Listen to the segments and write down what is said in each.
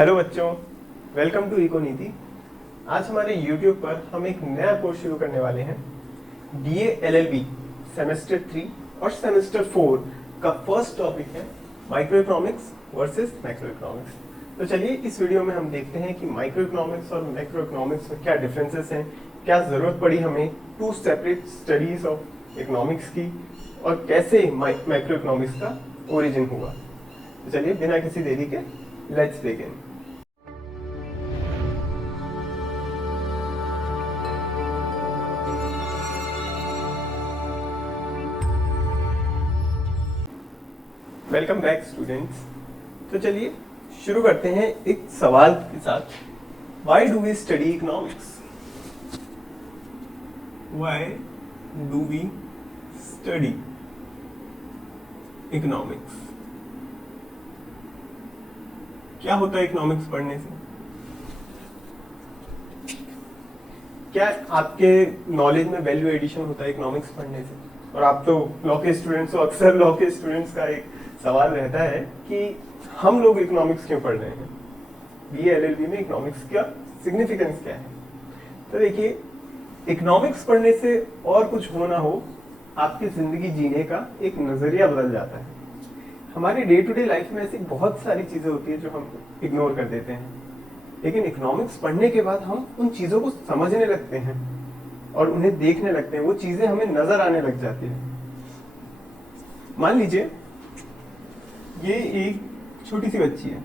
Hello बच्चों, welcome to eco नीति। आज हमारे YouTube पर हम एक नया कोर्स शुरू करने वाले हैं। BA LLB सेमेस्टर 3 और सेमेस्टर 4 का फर्स्ट टॉपिक है micro economics versus macro economics. तो चलिए इस वीडियो में हम देखते हैं कि माइक्रो इकोनॉमिक्स और मैक्रो इकोनॉमिक्स में क्या डिफरेंसेस हैं, क्या ज़रूरत पड़ी हमें two separate studies of economics की, और कैसे मैक्रो इकोनॉमिक्स का ओरिजिन हुआ। तो चलिए बिना किसी देरी के let's begin. Welcome back students. तो चलिए शुरू करते हैं एक सवाल के साथ। Why do we study economics? Why do we study economics? क्या होता है इकोनॉमिक्स पढ़ने से? क्या आपके नॉलेज में वैल्यू एडिशन होता है इकोनॉमिक्स पढ़ने से? और आप तो लॉ के स्टूडेंट्स हो, अक्सर लॉ के स्टूडेंट्स का एक सवाल रहता है कि हम लोग इकोनॉमिक्स क्यों पढ़ रहे हैं, BA LLB में इकोनॉमिक्स का सिग्निफिकेंस क्या है? तो देखिए, इकोनॉमिक्स पढ़ने से और कुछ हो ना हो, आपकी जिंदगी जीने का एक नजरिया बदल जाता है। हमारी डे टू डे लाइफ में ऐसी बहुत सारी चीजें होती है जो हम इग्नोर कर देते हैं, लेकिन इकोनॉमिक्स पढ़ने के बाद हम उन चीजों को समझने लगते हैं और उन्हें देखने लगते हैं, वो चीजें हमें नजर आने लग जाती है। मान लीजिए ये एक छोटी सी बच्ची है,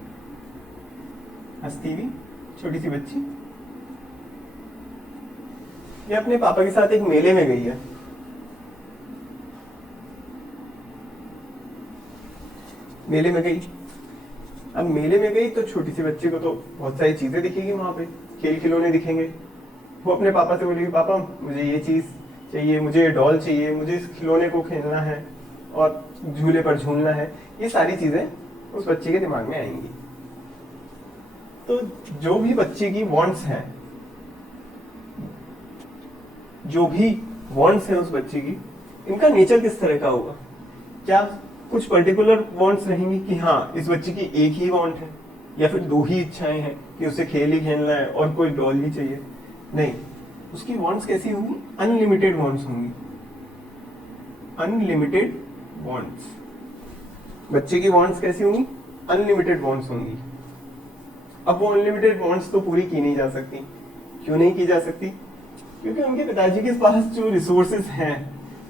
हंसती हुई छोटी सी बच्ची। ये अपने पापा के साथ एक मेले में गई है। मेले में गई, अब मेले में गई तो छोटी सी बच्ची को तो बहुत सारी चीजें दिखेगी, वहां पे खेल खिलौने दिखेंगे। वो अपने पापा से बोलेगी, पापा मुझे ये चीज चाहिए, मुझे ये डॉल चाहिए, मुझे इस खिलौने को खेलना है और झूले पर झूलना है। ये सारी चीजें उस बच्चे के दिमाग में आएंगी। तो जो भी बच्चे की वांट्स हैं, जो भी वांट्स हैं उस बच्चे की, इनका नेचर किस तरह का होगा? क्या कुछ पर्टिकुलर वांट्स रहेंगी कि हाँ इस बच्चे की एक ही वांट है, या फिर दो ही इच्छाएं हैं कि उसे खेल ही खेलना है और कोई डॉल ही चाहिए? नहीं, उसकी वांट्स कैसी होंगी? अनलिमिटेड वांट्स होंगी। अनलिमिटेड वांट्स, बच्चे की वांट्स कैसी होंगी? अनलिमिटेड वांट्स होंगी। अब वो अनलिमिटेड वांट्स तो पूरी की नहीं जा सकती। क्यों नहीं की जा सकती? क्योंकि उनके पिताजी के पास जो रिसोर्सेस हैं,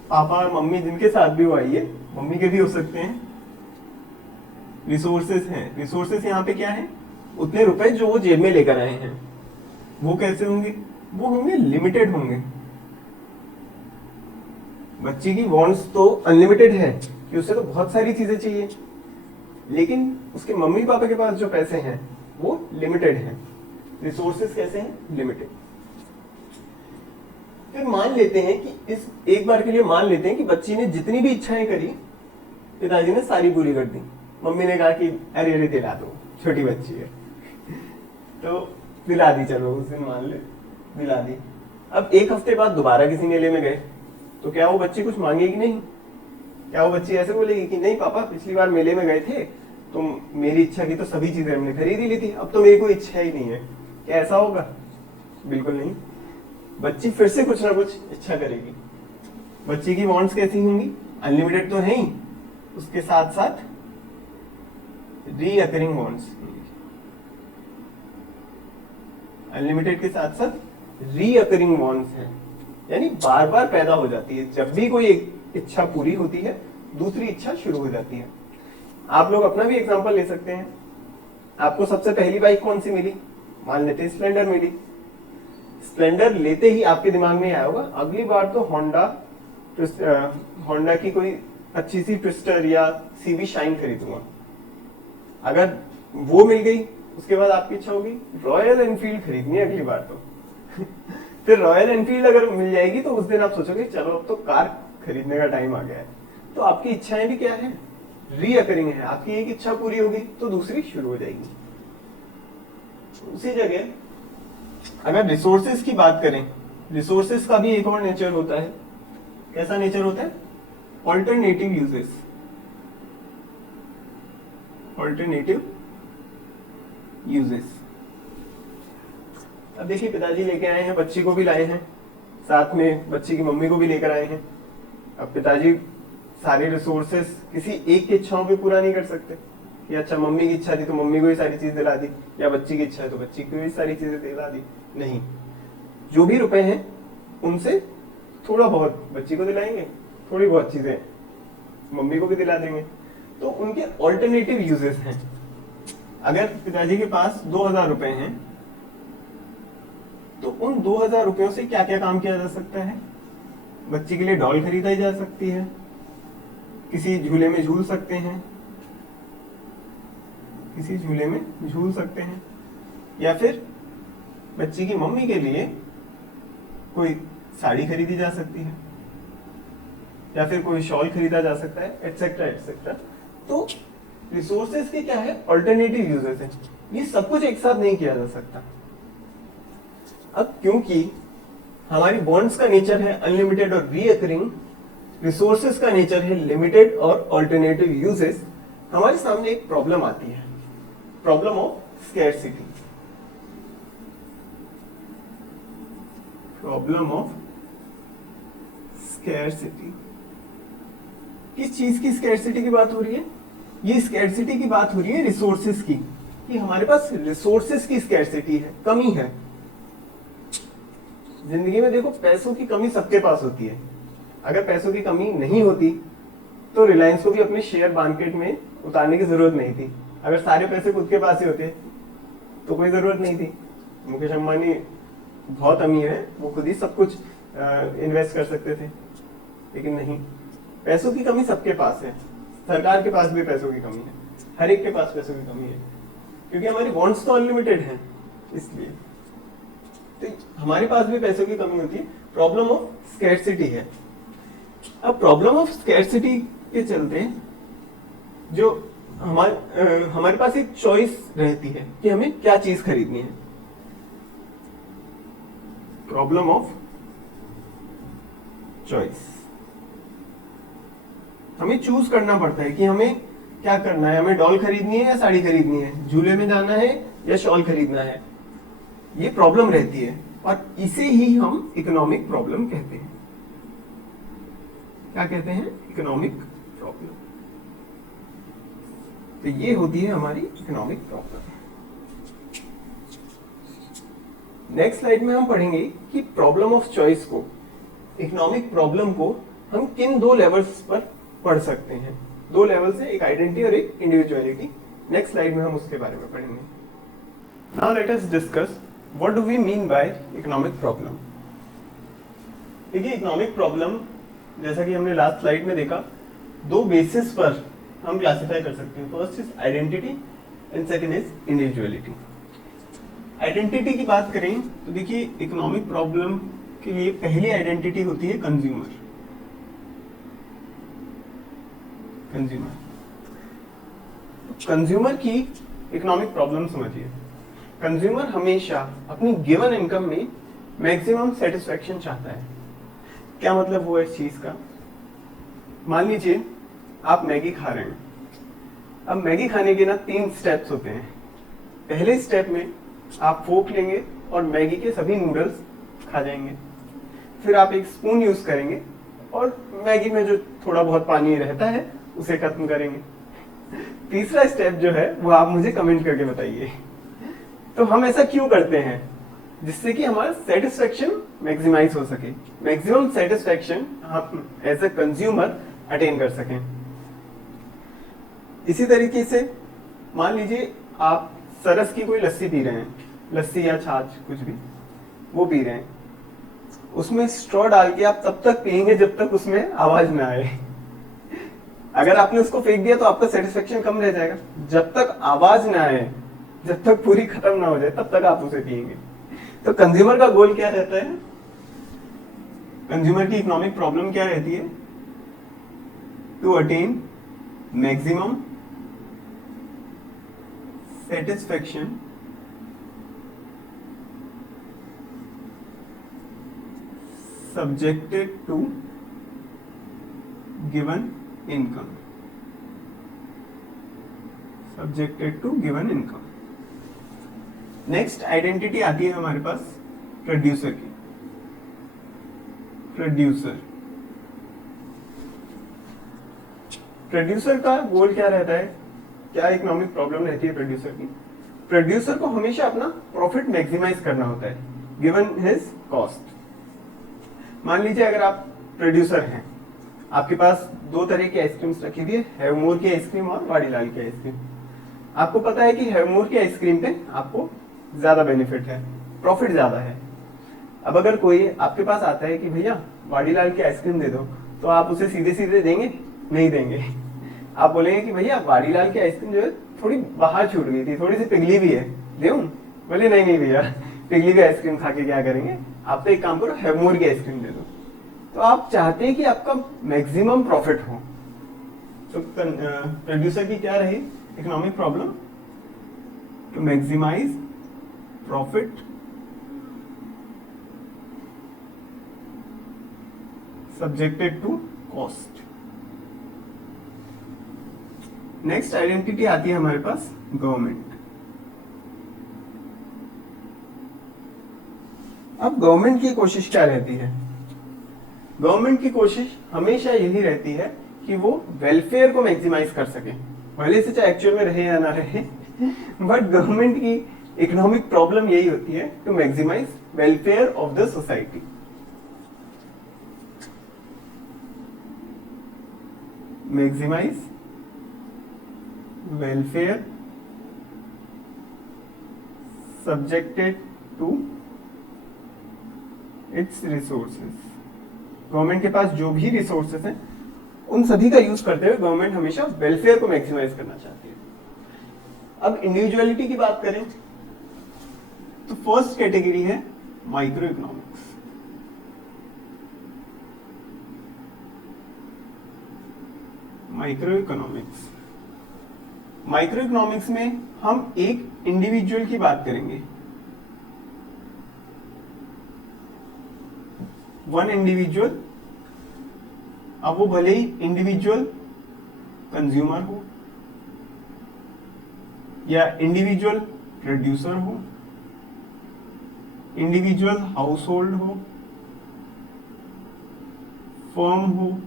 पापा और मम्मी जिनके साथ भी वो आई है, मम्मी के भी हो सकते हैं, रिसोर्सेस हैं। रिसोर्सेस यहाँ पे क्या है? उतने रुपए जो वो जेब में लेकर आए हैं, वो कैसे होंगे? वो होंगे लिमिटेड होंगे। बच्चे की वांट्स तो अनलिमिटेड है कि उसे तो बहुत सारी चीजें चाहिए, लेकिन उसके मम्मी पापा के पास जो पैसे हैं वो लिमिटेड हैं। रिसोर्सेस कैसे हैं? लिमिटेड। फिर मान लेते हैं कि इस एक बार के लिए मान लेते हैं कि बच्ची ने जितनी भी इच्छाएं करी, पिताजी ने सारी पूरी कर दी। मम्मी ने कहा कि अरे अरे दिला दो, छोटी बच्ची है तो दिला दी। चलो उस दिन मान ले दिला दी। अब एक हफ्ते बाद दोबारा किसी मेले में गए तो क्या वो बच्ची कुछ मांगेगी? नहीं। क्या वो बच्ची ऐसे बोलेगी कि नहीं पापा, पिछली बार मेले में गए थे तो मेरी इच्छा की तो सभी चीजें हमने खरीद ही ली थी, अब तो मेरी कोई इच्छा ही नहीं है? क्या ऐसा होगा? बिल्कुल नहीं। बच्ची फिर से कुछ ना कुछ इच्छा करेगी। बच्ची की वांट्स कैसी होंगी? अनलिमिटेड तो है ही, उसके साथ साथ रीअकरिंग वांट्स। अनलिमिटेड के साथ साथ रीअकरिंग वांट्स हैं, यानी बार बार पैदा हो जाती है। जब भी कोई एक इच्छा पूरी होती है, दूसरी इच्छा शुरू हो जाती है। आप लोग अपना भी एग्जांपल ले सकते हैं। आपको सबसे पहली बाइक कौन सी मिली? मान लेते हैं स्प्लेंडर मिली। स्प्लेंडर लेते ही आपके दिमाग में आया होगा अगली बार तो होंडा की कोई अच्छी सी ट्विस्टर या सीवी शाइन खरीदूंगा। अगर वो मिल गई, उसके बाद आपकी इच्छा होगी रॉयल एनफील्ड खरीदनी है अगली बार तो फिर रॉयल एनफील्ड अगर मिल जाएगी तो उस दिन आप सोचोगे चलो अब तो कार खरीदने का टाइम आ गया है। तो आपकी इच्छाएं भी क्या है? रीअकरिंग है। आपकी एक इच्छा पूरी होगी तो दूसरी शुरू हो जाएगी। उसी जगह अगर रिसोर्सेज की बात करें, रिसोर्सेज का भी एक और नेचर होता है। कैसा नेचर होता है? Alternative uses. Alternative uses. अब देखिए पिताजी लेके आए हैं, बच्ची को भी लाए हैं, साथ में बच्ची की मम्मी को भी लेकर आए हैं। अब पिताजी सारे रिसोर्सेस किसी एक की इच्छाओं पे पूरा नहीं कर सकते कि अच्छा मम्मी की इच्छा थी तो मम्मी को ही सारी चीज दिला दी, या बच्ची की इच्छा है तो बच्ची को ही सारी चीजें दिला दी। नहीं, जो भी रुपए हैं उनसे थोड़ा बहुत बच्ची को दिलाएंगे, थोड़ी बहुत चीजें मम्मी को भी दिला देंगे। तो उनके ऑल्टरनेटिव यूजेस हैं। अगर पिताजी के पास 2000 रुपए हैं तो उन 2000 रुपयों से क्या क्या काम किया जा सकता है? बच्ची के लिए डॉल खरीदाई जा सकती है, किसी झूले में झूल सकते हैं, किसी झूले में झूल सकते हैं, या फिर बच्ची की मम्मी के लिए कोई साड़ी खरीदी जा सकती है, या फिर कोई शॉल खरीदा जा सकता है, एटसेट्रा एटसेट्रा। तो रिसोर्सेज के क्या है? ऑल्टरनेटिव यूजेस है। ये सब कुछ एक साथ नहीं किया जा सकता। अब क्योंकि हमारी बॉन्ड्स का नेचर है अनलिमिटेड और रीअकरिंग, रिसोर्सेज का नेचर है लिमिटेड और ऑल्टरनेटिव यूजेस, हमारे सामने एक प्रॉब्लम आती है, problem of scarcity. Problem of scarcity. किस चीज की स्कैरसिटी की बात हो रही है? ये स्कैरसिटी की बात हो रही है रिसोर्सेज की, कि हमारे पास रिसोर्सेज की स्कैरसिटी है, कमी है। जिंदगी में देखो पैसों की कमी सबके पास होती है। अगर पैसों की कमी नहीं होती तो रिलायंस को भी अपने शेयर मार्केट में उतारने की जरूरत नहीं थी। अगर सारे पैसे खुद के पास ही होते तो कोई जरूरत नहीं थी। मुकेश अंबानी बहुत अमीर है, वो खुद ही सब कुछ इन्वेस्ट कर सकते थे, लेकिन नहीं, पैसों की कमी सबके पास है। सरकार के पास भी पैसों की कमी है, हर एक के पास पैसों की कमी है, क्योंकि हमारी बॉन्ड्स तो अनलिमिटेड हैं। इसलिए तो हमारे पास भी पैसों की कमी होती है। प्रॉब्लम ऑफ स्कैरसिटी है। अब प्रॉब्लम ऑफ स्कैरसिटी के चलते जो हमारे पास एक चॉइस रहती है कि हमें क्या चीज खरीदनी है। प्रॉब्लम ऑफ चॉइस, हमें चूज करना पड़ता है कि हमें क्या करना है, हमें डॉल खरीदनी है या साड़ी खरीदनी है, झूले में जाना है या शॉल खरीदना है। ये प्रॉब्लम रहती है और इसे ही हम इकोनॉमिक प्रॉब्लम कहते हैं। क्या कहते हैं? Economic problem. तो ये होती है हमारी इकोनॉमिक प्रॉब्लम। नेक्स्ट स्लाइड में हम पढ़ेंगे कि प्रॉब्लम ऑफ चॉइस को, इकोनॉमिक प्रॉब्लम को हम किन दो लेवल्स पर पढ़ सकते हैं। दो लेवल्स है, एक आइडेंटिटी और एक इंडिविजुअलिटी। नेक्स्ट स्लाइड में हम उसके बारे में पढ़ेंगे। Now let us discuss what do we mean by economic problem. देखिए इकोनॉमिक प्रॉब्लम, जैसा कि हमने लास्ट स्लाइड में देखा, दो बेसिस पर हम क्लासिफाई कर सकते हैं। First is identity and second is individuality. Identity की बात करें तो देखिए इकोनॉमिक प्रॉब्लम के लिए पहली आइडेंटिटी होती है कंज्यूमर। कंज्यूमर की इकोनॉमिक प्रॉब्लम समझिए। कंज्यूमर हमेशा अपनी गिवन इनकम में मैक्सिमम सेटिस्फेक्शन चाहता है। क्या मतलब हुआ इस चीज का? मान लीजिए आप मैगी खा रहे हैं। अब मैगी खाने के ना 3 स्टेप्स होते हैं। पहले स्टेप में आप फोक लेंगे और मैगी के सभी नूडल्स खा जाएंगे। फिर आप एक स्पून यूज करेंगे और मैगी में जो थोड़ा बहुत पानी रहता है उसे खत्म करेंगे। तीसरा स्टेप जो है वो आप मुझे कमेंट करके बताइए। तो हम ऐसा क्यों करते हैं? जिससे कि हमारा सेटिस्फेक्शन मैक्सिमाइज हो सके, मैक्सिमम सेटिस्फेक्शन हम एज ए कंज्यूमर अटेन कर सकें। इसी तरीके से मान लीजिए आप सरस की कोई लस्सी पी रहे हैं, लस्सी या छाछ कुछ भी, वो पी रहे हैं। उसमें स्ट्रॉ डाल के आप तब तक पिएंगे जब तक उसमें आवाज ना आए। अगर आपने उसको फेंक दिया तो आपका सेटिस्फेक्शन कम रह जाएगा। जब तक आवाज ना आए, जब तक पूरी खत्म ना हो जाए, तब तक आप उसे पिएंगे। तो कंज्यूमर का गोल क्या रहता है? कंज्यूमर की इकोनॉमिक प्रॉब्लम क्या रहती है? To attain maximum satisfaction subjected to given income, subjected to given income। Next identity आती है हमारे पास प्रोड्यूसर की। प्रोड्यूसर का गोल क्या रहता है, क्या इकोनॉमिक प्रॉब्लम रहती है प्रोड्यूसर की? प्रोड्यूसर को हमेशा अपना प्रॉफिट मैक्सिमाइज करना होता है गिवन हिज कॉस्ट। मान लीजिए अगर आप प्रोड्यूसर हैं, आपके पास दो तरह की आइसक्रीम्स रखी हुई है, हैवमोर की आइसक्रीम और वाडीलाल की आइसक्रीम। आपको पता है कि हैवमोर की आइसक्रीम पे आपको ज्यादा बेनिफिट है, प्रॉफिट ज्यादा है। अब अगर कोई आपके पास आता है कि भैया वाडीलाल की आइसक्रीम दे दो, तो आप उसे सीधे सीधे देंगे? नहीं देंगे। आप बोलेंगे कि भैया वाडीलाल की आइसक्रीम जो है थोड़ी बाहर छूट गई थी, थोड़ी सी पिघली भी है, देऊं? बोले नहीं नहीं भैया, पिघली हुई आइसक्रीम खा के क्या करेंगे, आप तो एक काम करो हैवमोर की आइसक्रीम दे दो। तो आप चाहते हैं कि आपका मैक्सिमम प्रॉफिट हो। तो प्रोड्यूसर की क्या रही economic problem? To maximise profit subjected to cost. Next identity आती है हमारे पास गवर्नमेंट। अब गवर्नमेंट की कोशिश क्या रहती है? गवर्नमेंट की कोशिश हमेशा यही रहती है कि वो वेलफेयर को मैक्सिमाइज कर सके, भले से चाहे एक्चुअल में रहे या ना रहे। बट गवर्नमेंट की इकोनॉमिक प्रॉब्लम यही होती है to maximise welfare of the society. Maximise welfare subjected to its resources. Government के पास जो भी रिसोर्सेज हैं उन सभी का यूज करते हुए गवर्नमेंट हमेशा वेलफेयर को मैक्सिमाइज करना चाहती है। अब इंडिविजुअलिटी की बात करें तो फर्स्ट कैटेगरी है micro economics. Micro economics, micro economics में हम एक इंडिविजुअल की बात करेंगे। वन इंडिविजुअल, अब वो भले ही इंडिविजुअल कंज्यूमर हो या इंडिविजुअल प्रोड्यूसर हो, इंडिविजुअल हाउस होल्ड हो, फर्म हो,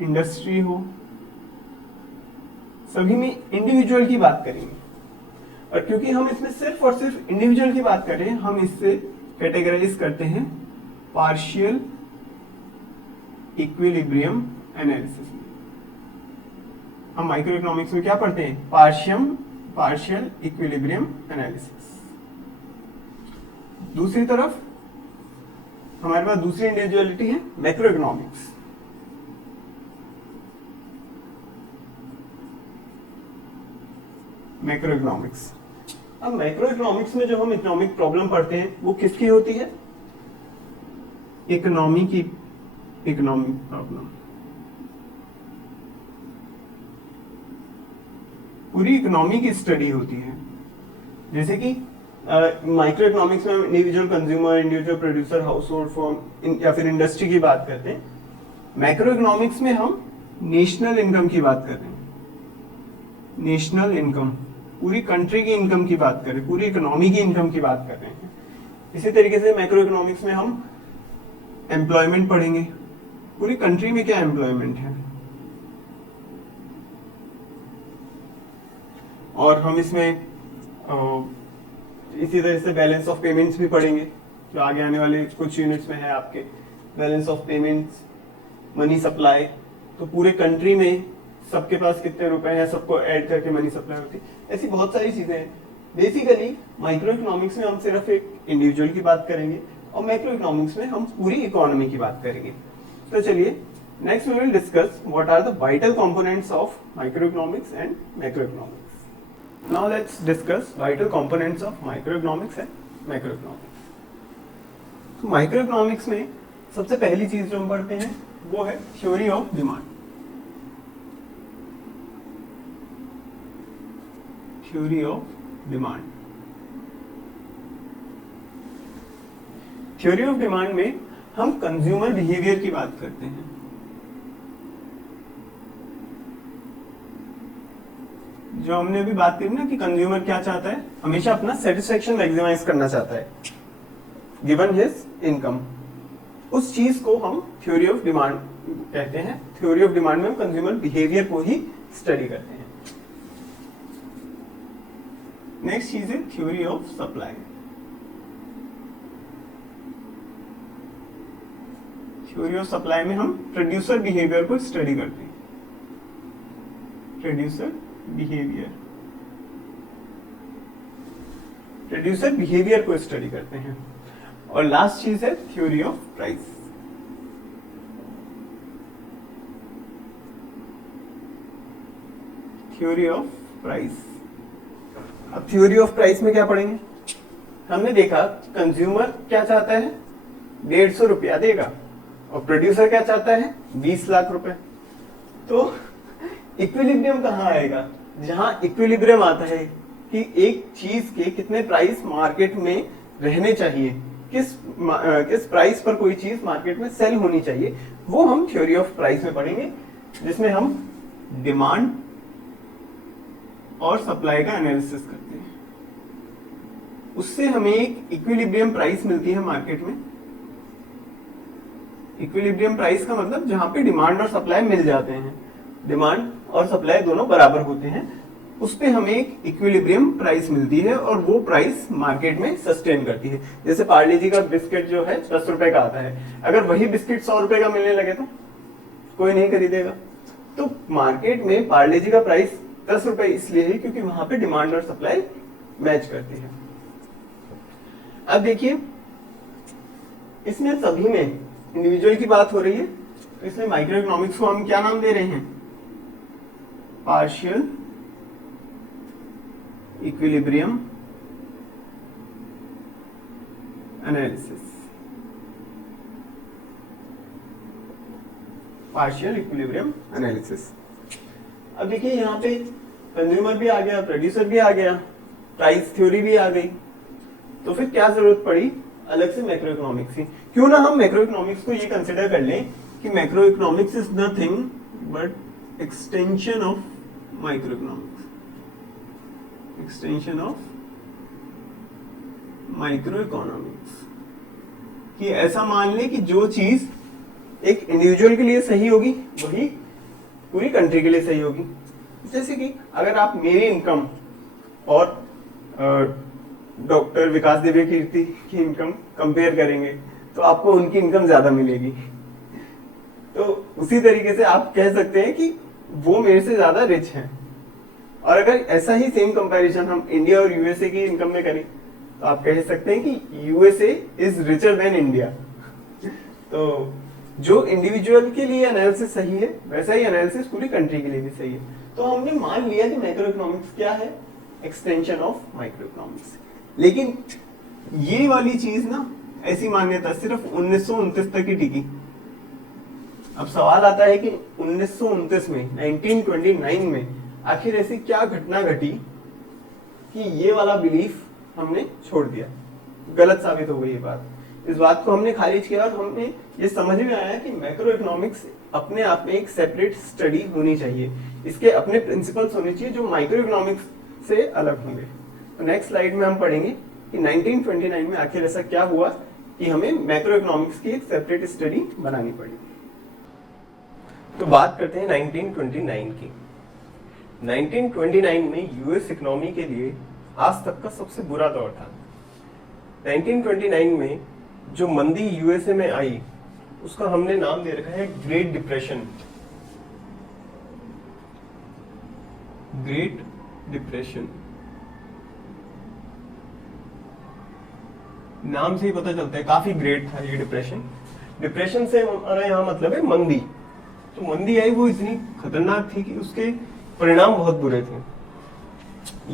इंडस्ट्री हो, सभी में इंडिविजुअल की बात करेंगे। और क्योंकि हम इसमें सिर्फ और सिर्फ इंडिविजुअल की बात कर रहे हैं, हम इससे कैटेगराइज करते हैं पार्शियल इक्विलिब्रियम एनालिसिस में। हम माइक्रो इकोनॉमिक्स में क्या पढ़ते हैं? Partial equilibrium analysis. दूसरी तरफ हमारे पास दूसरी इंडिविजुअलिटी है मैक्रो इकोनॉमिक्स। मैक्रो इकोनॉमिक्स, अब मैक्रो इकोनॉमिक्स में जो हम इकोनॉमिक प्रॉब्लम पढ़ते हैं वो किसकी होती है? Economic problem. पूरी इकोनॉमी की स्टडी होती है। जैसे कि माइक्रो इकोनॉमिक्स में individual consumer, individual producer, house hold, firm या फिर इंडस्ट्री की बात करते हैं। मैक्रो इकोनॉमिक्स में हम नेशनल इनकम की बात कर रहे हैं। नेशनल इनकम, पूरी कंट्री की इनकम की बात कर रहे हैं, पूरी इकोनॉमी की इनकम की बात कर रहे हैं। इसी तरीके से मैक्रो इकोनॉमिक्स में हम एम्प्लॉयमेंट पढ़ेंगे, पूरी कंट्री में क्या एम्प्लॉयमेंट है। और हम इसमें इसी तरह से बैलेंस ऑफ पेमेंट्स भी पढ़ेंगे, जो आगे आने वाले कुछ यूनिट्स में है आपके। Balance of payments, money supply, तो पूरे कंट्री में सबके पास कितने रुपए हैं, सबको ऐड करके मनी सप्लाई होती है। ऐसी बहुत सारी चीजें हैं। बेसिकली माइक्रो इकोनॉमिक्स में हम सिर्फ एक इंडिविजुअल की बात करेंगे और मैक्रो इकोनॉमिक्स में हम पूरी इकोनॉमी की बात करेंगे। तो चलिए next we will discuss what are the vital components of micro economics and macro economics. Now let's discuss vital components of micro economics and macro economics. तो माइक्रो इकोनॉमिक्स में सबसे पहली चीज जो हम पढ़ते हैं वो है theory of demand. Theory of demand. Theory of demand में हम कंज्यूमर बिहेवियर की बात करते हैं। जो हमने अभी बात करी ना कि कंज्यूमर क्या चाहता है, हमेशा अपना सेटिस्फेक्शन मैक्सिमाइज करना चाहता है गिवन हिज इनकम। उस चीज को हम थ्योरी ऑफ डिमांड कहते हैं। थ्योरी ऑफ डिमांड में हम कंज्यूमर बिहेवियर को ही स्टडी करते हैं। नेक्स्ट चीज है theory of supply. Theory of supply में हम प्रोड्यूसर बिहेवियर को स्टडी करते हैं। प्रोड्यूसर बिहेवियर को स्टडी करते हैं। और लास्ट चीज है theory of price. Theory of price. अब थ्योरी ऑफ प्राइस में क्या पढ़ेंगे? हमने देखा कंज्यूमर क्या चाहता है, 150 रुपया देगा, और प्रोड्यूसर क्या चाहता है, 20 लाख रुपए। तो इक्विलिब्रियम कहाँ आएगा? जहां इक्विलिब्रियम आता है कि एक चीज के कितने प्राइस मार्केट में रहने चाहिए, किस प्राइस पर कोई चीज मार्केट में सेल होनी चाहिए, वो हम थ्योरी ऑफ प्राइस में पढ़ेंगे, जिसमें हम डिमांड और सप्लाई का एनालिसिस करते हैं। उससे हमें एक इक्विलिब्रियम प्राइस मिलती है मार्केट में। इक्विलिब्रियम प्राइस का मतलब जहां पे डिमांड और सप्लाई मिल जाते हैं, डिमांड और सप्लाई दोनों बराबर होते हैं, उस पे हमें एक इक्विलिब्रियम प्राइस मिलती है और वो प्राइस मार्केट में सस्टेन करती है। जैसे पार्ले जी का बिस्किट जो है 10 रुपए का आता है, अगर वही बिस्किट 100 रुपए का मिलने लगे तो कोई नहीं खरीदेगा। तो मार्केट में पार्ले जी का प्राइस 10 रुपए इसलिए है क्योंकि वहां पे डिमांड और सप्लाई मैच करती है। अब देखिए, इसमें सभी में इंडिविजुअल की बात हो रही है, तो इसमें माइक्रो इकोनॉमिक्स को हम क्या नाम दे रहे हैं? Partial equilibrium analysis. Partial equilibrium analysis. अब देखिए, यहाँ पे कंज्यूमर भी आ गया, प्रोड्यूसर भी आ गया, प्राइस थ्योरी भी आ गई, तो फिर क्या जरूरत पड़ी अलग से मैक्रो इकोनॉमिक्स की? क्यों ना हम मैक्रो इकोनॉमिक्स को ये कंसिडर कर लें कि macro economics is nothing but extension of micro economics. Extension of micro economics, कि ऐसा मान ले कि जो चीज एक इंडिविजुअल के लिए सही होगी वही पूरी कंट्री के लिए सही होगी। जैसे कि अगर आप मेरी इनकम और डॉक्टर विकास दिव्य कीर्ति की इनकम कंपेयर करेंगे तो आपको उनकी इनकम ज्यादा मिलेगी। तो उसी तरीके से आप कह सकते हैं कि वो मेरे से ज्यादा रिच हैं। और अगर ऐसा ही सेम कंपैरिजन हम इंडिया और यूएसए की इनकम में करें तो आप कह सकते हैं कि USA is richer than India. तो जो इंडिविजुअल के लिए एनालिसिस सही है, वैसा ही एनालिसिस पूरी कंट्री के लिए भी सही है। तो हमने मान लिया कि मैक्रो इकोनॉमिक्स क्या है? Extension of micro economics. लेकिन ये वाली चीज ना, ऐसी मान्यता सिर्फ 1929 तक ही टिकी। अब सवाल आता है कि 1929 में, 1929 में आखिर ऐसी क्या घटना घटी कि ये वाला बिलीफ हमने छोड़ दिया, गलत साबित हो गई ये बात। इस बात को हमने खारिज किया और हमने ये समझ में आया कि मैक्रो इकोनॉमिक्स अपने आप में एक सेपरेट स्टडी होनी चाहिए, इसके अपने प्रिंसिपल्स होने चाहिए जो माइक्रो इकोनॉमिक्स से अलग होंगे। तो नेक्स्ट स्लाइड में हम पढ़ेंगे कि 1929 में आखिर ऐसा क्या हुआ कि हमें मैक्रो इकोनॉमिक्स की एक सेपरेट स्टडी बनानी पड़ी। तो बात करते हैं 1929 की। 1929 में यूएस इकोनॉमी के लिए आज तक का सबसे बुरा दौर था। 1929 में जो मंदी यूएसए में आई उसका हमने नाम दे रखा है ग्रेट डिप्रेशन। ग्रेट डिप्रेशन नाम से ही पता चलता है काफी ग्रेट था ये डिप्रेशन। डिप्रेशन से हमारा यहाँ मतलब है मंदी। तो मंदी आई वो इतनी खतरनाक थी कि उसके परिणाम बहुत बुरे थे।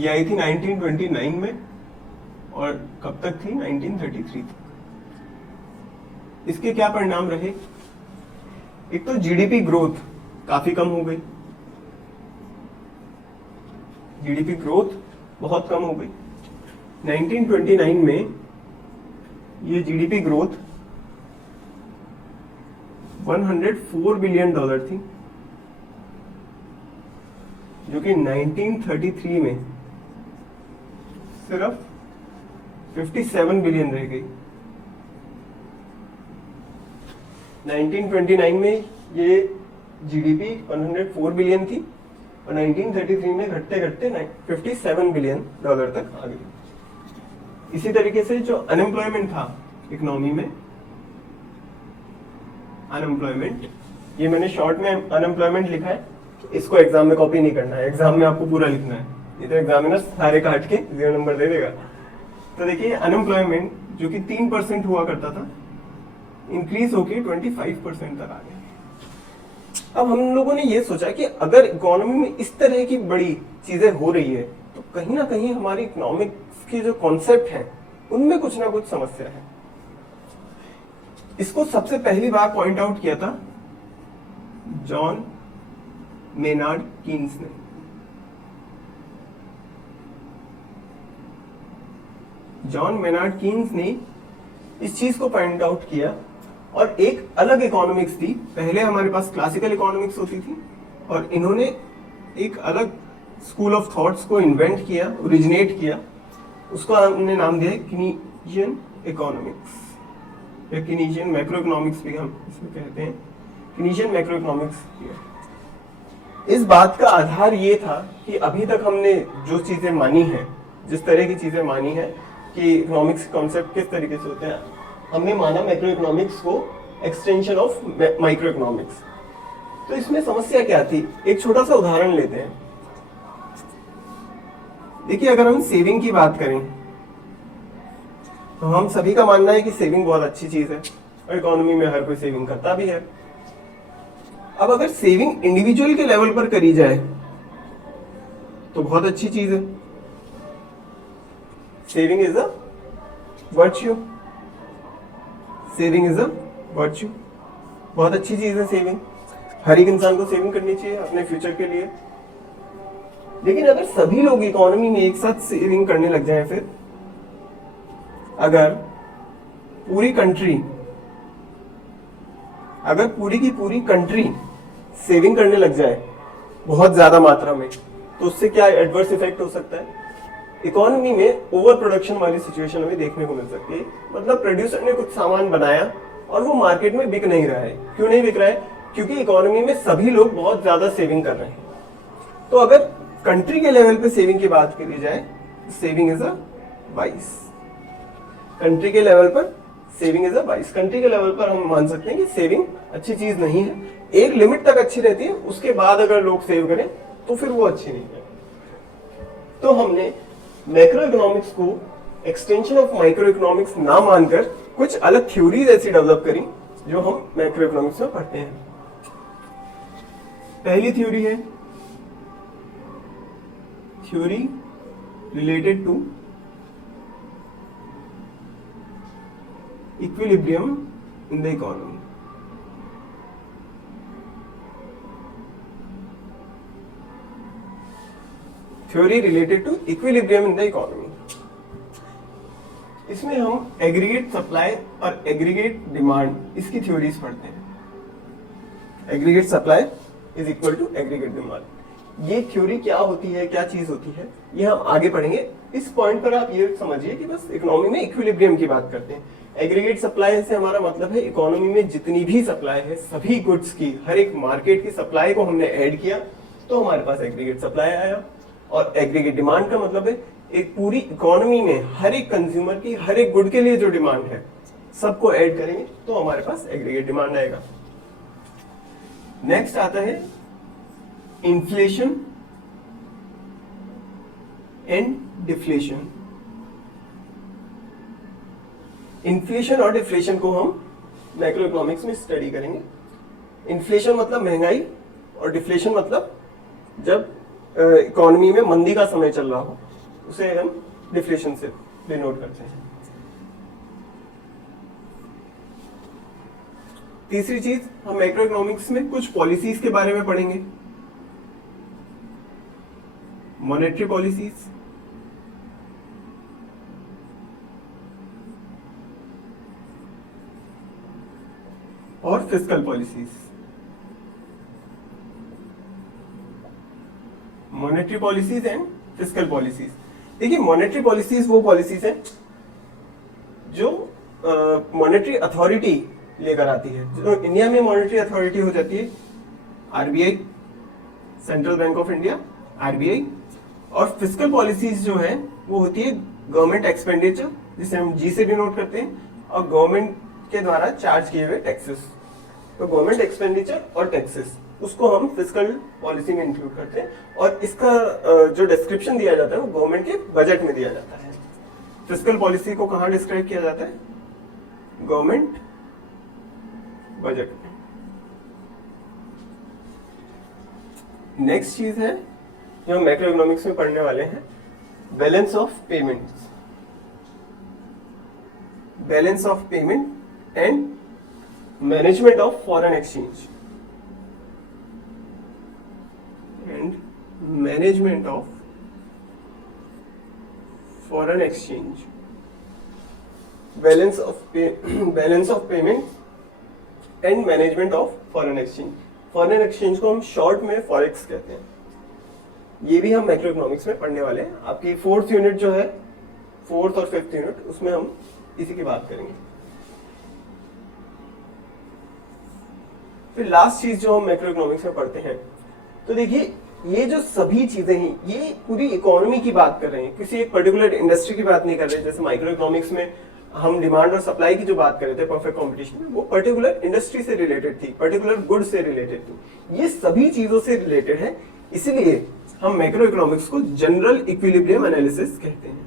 ये आई थी 1929 में और कब तक थी? 1933 तक। इसके क्या परिणाम रहे? एक तो जीडीपी ग्रोथ काफी कम हो गई, जीडीपी ग्रोथ बहुत कम हो गई। 1929 में ये जीडीपी ग्रोथ $104 बिलियन थी। जो कि 1933 में सिर्फ 57 बिलियन रह गई। 1929 में ये जीडीपी 104 बिलियन थी और 1933 में घटते घटते 57 बिलियन डॉलर तक आ गई। इसी तरीके से जो अनएम्प्लॉयमेंट था इकोनॉमी में, अनएम्प्लॉयमेंट, ये मैंने शॉर्ट में अनएम्प्लॉयमेंट लिखा है, इसको एग्जाम में कॉपी नहीं करना है, एग्जाम में आपको पूरा लिखना है, ये तो एग्जामिनर सारे काट के 0 नंबर दे देगा। तो देखिए अनएम्प्लॉयमेंट जो कि 3% हुआ करता था, इंक्रीज होके 25% तक आ गया। अब हम लोगों ने ये सोचा कि अगर इकोनॉमी में इस तरह की बड़ी चीजें हो रही है तो कहीं ना कहीं हमारी इकोनॉमिक्स के जो कॉन्सेप्ट हैं उनमें कुछ ना कुछ समस्या है। इसको सबसे पहली बार पॉइंट आउट किया था जॉन मेनार्ड कीन्स ने। जॉन मेनार्ड कीन्स ने इस चीज को पॉइंट आउट किया और एक अलग इकोनॉमिक्स थी। पहले हमारे पास क्लासिकल इकोनॉमिक्स होती थी और इन्होंने एक अलग स्कूल ऑफ थॉट्स को इन्वेंट किया, ओरिजिनेट किया, उसको हमने नाम दिया है कीनीजियन इकोनॉमिक्स या कीनीजियन मैक्रो इकोनॉमिक्स भी हम इसमें कहते हैं। Keynesian macro economics. इस बात का आधार ये था कि अभी तक हमने जो चीजें मानी है, जिस तरह की चीजें मानी है कि इकोनॉमिक्स कॉन्सेप्ट किस तरीके से होते हैं, हमने माना मैक्रो इकोनॉमिक्स को एक्सटेंशन ऑफ माइक्रो इकोनॉमिक्स। तो इसमें समस्या क्या थी, एक छोटा सा उदाहरण लेते हैं। देखिए अगर हम सेविंग की बात करें तो हम सभी का मानना है कि सेविंग बहुत अच्छी चीज है और इकोनॉमी में हर कोई सेविंग करता भी है। अब अगर सेविंग इंडिविजुअल के लेवल पर करी जाए तो बहुत अच्छी चीज है। Saving is a virtue, saving is a virtue, बहुत अच्छी चीज है सेविंग। हर एक इंसान को सेविंग करनी चाहिए अपने फ्यूचर के लिए। लेकिन अगर सभी लोग इकोनॉमी में एक साथ सेविंग करने लग जाएं, फिर अगर पूरी की पूरी कंट्री सेविंग करने लग जाए बहुत ज्यादा मात्रा में, तो उससे क्या एडवर्स इफेक्ट हो सकता है। इकोनॉमी में ओवर प्रोडक्शन वाली सिचुएशन हमें देखने को मिल सकती है। मतलब प्रोड्यूसर ने कुछ सामान बनाया और वो मार्केट में बिक नहीं रहा है। क्यों नहीं बिक रहा है? क्योंकि इकोनॉमी में सभी लोग बहुत ज्यादा सेविंग कर रहे हैं। तो अगर कंट्री के लेवल पे सेविंग की बात करी जाए, saving is a vice. Country के लेवल पर saving is a vice. Country के लेवल पर हम मान सकते हैं कि सेविंग अच्छी चीज नहीं है, एक लिमिट तक अच्छी रहती है, उसके बाद अगर लोग सेव करें तो फिर वो अच्छी नहीं है। तो हमने मैक्रो इकोनॉमिक्स को एक्सटेंशन ऑफ माइक्रो इकोनॉमिक्स ना मानकर कुछ अलग थ्योरीज ऐसी डेवलप करी जो हम मैक्रो इकोनॉमिक्स में पढ़ते हैं। पहली थ्योरी है theory related to equilibrium in the economy. Theory related to equilibrium in the economy. इसमें हम एग्रीगेट सप्लाई और एग्रीगेट डिमांड, इसकी थ्योरीज पढ़ते हैं। Aggregate supply is equal to aggregate demand. ये थ्योरी क्या होती है, क्या चीज होती है, ये हम आगे पढ़ेंगे। इस पॉइंट पर आप ये समझिए कि बस इकोनॉमी में इक्विलिब्रियम की बात करते हैं। एग्रीगेट सप्लाई से हमारा मतलब है इकोनॉमी में जितनी भी सप्लाई है, सभी गुड्स की, हर एक मार्केट की सप्लाई को हमने ऐड किया तो हमारे पास एग्रीगेट सप्लाई आया। और एग्रीगेट डिमांड का मतलब है एक पूरी इकोनॉमी में हर एक कंज्यूमर की, हर एक गुड के लिए जो डिमांड है, सबको ऐड करेंगे तो हमारे पास एग्रीगेट डिमांड आएगा। नेक्स्ट आता है इन्फ्लेशन एंड डिफ्लेशन। इन्फ्लेशन और डिफ्लेशन को हम मैक्रो इकोनॉमिक्स में स्टडी करेंगे। इन्फ्लेशन मतलब महंगाई और डिफ्लेशन मतलब जब इकोनॉमी में मंदी का समय चल रहा हो, उसे हम डिफ्लेशन से डिनोट करते हैं। तीसरी चीज, हम मैक्रो इकोनॉमिक्स में कुछ पॉलिसीज के बारे में पढ़ेंगे। मॉनेटरी पॉलिसीज, और fiscal policies. Monetary policies and fiscal policies. देखिए मॉनेटरी पॉलिसीज वो पॉलिसीज हैं जो मॉनेटरी अथॉरिटी लेकर आती है। जो इंडिया में मॉनेटरी अथॉरिटी हो जाती है RBI, central bank of India, RBI. और फिस्कल पॉलिसीज जो है वो होती है गवर्नमेंट एक्सपेंडिचर, जिसे हम जी से डिनोट करते हैं, और गवर्नमेंट के द्वारा चार्ज किए हुए टैक्सेस। तो गवर्नमेंट एक्सपेंडिचर और टैक्सेस, उसको हम फिस्कल पॉलिसी में इंक्लूड करते हैं, और इसका जो डिस्क्रिप्शन दिया जाता है वो गवर्नमेंट के बजट में दिया जाता है। फिस्कल पॉलिसी को कहाँ डिस्क्राइब किया जाता है? गवर्नमेंट बजट में। नेक्स्ट चीज है जो हम मैक्रो इकोनॉमिक्स में पढ़ने वाले हैं, balance of payments. Balance of payment and management of foreign exchange and management of foreign exchange. Balance of payment and management of foreign exchange. Foreign exchange को हम शॉर्ट में फॉरेक्स कहते हैं। ये भी हम मैक्रो इकोनॉमिक्स में पढ़ने वाले हैं। आपकी फोर्थ यूनिट जो है, फोर्थ और फिफ्थ यूनिट, उसमें हम इसी की बात करेंगे। फिर लास्ट चीज जो हम मैक्रो इकोनॉमिक्स में पढ़ते हैं, तो देखिए ये जो सभी चीजें हैं ये पूरी इकोनॉमी की बात कर रहे हैं, किसी एक पर्टिकुलर इंडस्ट्री की बात नहीं कर रहे। जैसे माइक्रो इकोनॉमिक्स में हम डिमांड और सप्लाई की जो बात कर रहे थे परफेक्ट कंपटीशन में, वो पर्टिकुलर इंडस्ट्री से रिलेटेड थी, पर्टिकुलर गुड से रिलेटेड थी। ये सभी चीजों से रिलेटेड है, इसलिए हम मैक्रो इकोनॉमिक्स को जनरल इक्विलिब्रियम एनालिसिस कहते हैं।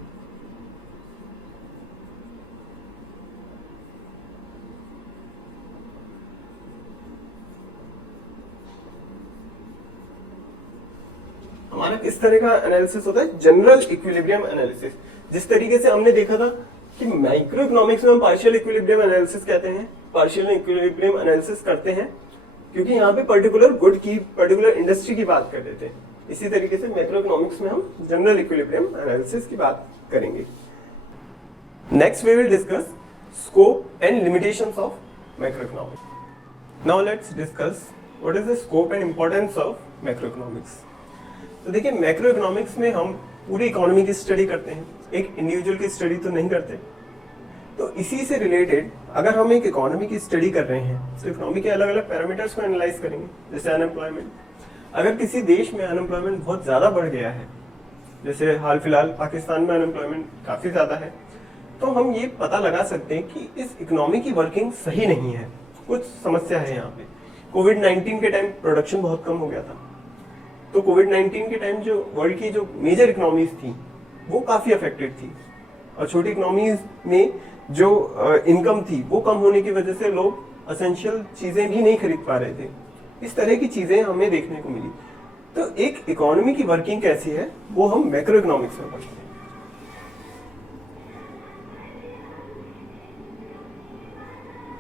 हमारा किस तरह का एनालिसिस होता है? General equilibrium analysis. जिस तरीके से हमने देखा था कि माइक्रो इकोनॉमिक्स में हम पार्शियल इक्विलिब्रियम एनालिसिस कहते हैं, पार्शियल इक्विलिब्रियम एनालिसिस करते हैं क्योंकि यहाँ पे पर्टिकुलर गुड की, पर्टिकुलर इंडस्ट्री की बात कर देते हैं। इसी तरीके से मैक्रो इकोनॉमिक्स में हम जनरल इक्विलिब्रियम एनालिसिस की बात करेंगे। Next we will discuss scope and limitations of macro economics. Now let's discuss what is the scope and importance of macro economics. तो देखिए मैक्रो इकोनॉमिक्स में हम पूरी इकोनॉमी की स्टडी करते हैं, एक इंडिविजुअल की स्टडी तो नहीं करते। तो इसी से रिलेटेड अगर हम एक इकोनॉमी की स्टडी कर रहे हैं तो इकोनॉमी के अलग अलग पैरामीटर्स को एनालाइज करेंगे। जैसे अनएम्प्लॉयमेंट, अगर किसी देश में अनएम्प्लॉयमेंट बहुत ज्यादा बढ़ गया है, जैसे हाल फिलहाल पाकिस्तान में अनएम्प्लॉयमेंट काफी ज्यादा है, तो हम ये पता लगा सकते हैं कि इस इकोनॉमी की वर्किंग सही नहीं है, कुछ समस्या है यहाँ पे। कोविड-19 के टाइम प्रोडक्शन बहुत कम हो गया था, तो कोविड-19 के टाइम जो वर्ल्ड की जो मेजर इकोनॉमीज थी वो काफी अफेक्टेड थी, और छोटी इकोनॉमीज में जो इनकम थी वो कम होने की वजह से लोग एसेंशियल चीजें भी नहीं खरीद पा रहे थे। इस तरह की चीजें हमें देखने को मिली। तो एक इकोनॉमी की वर्किंग कैसी है वो हम मैक्रो इकोनॉमिक्स में पढ़ते हैं।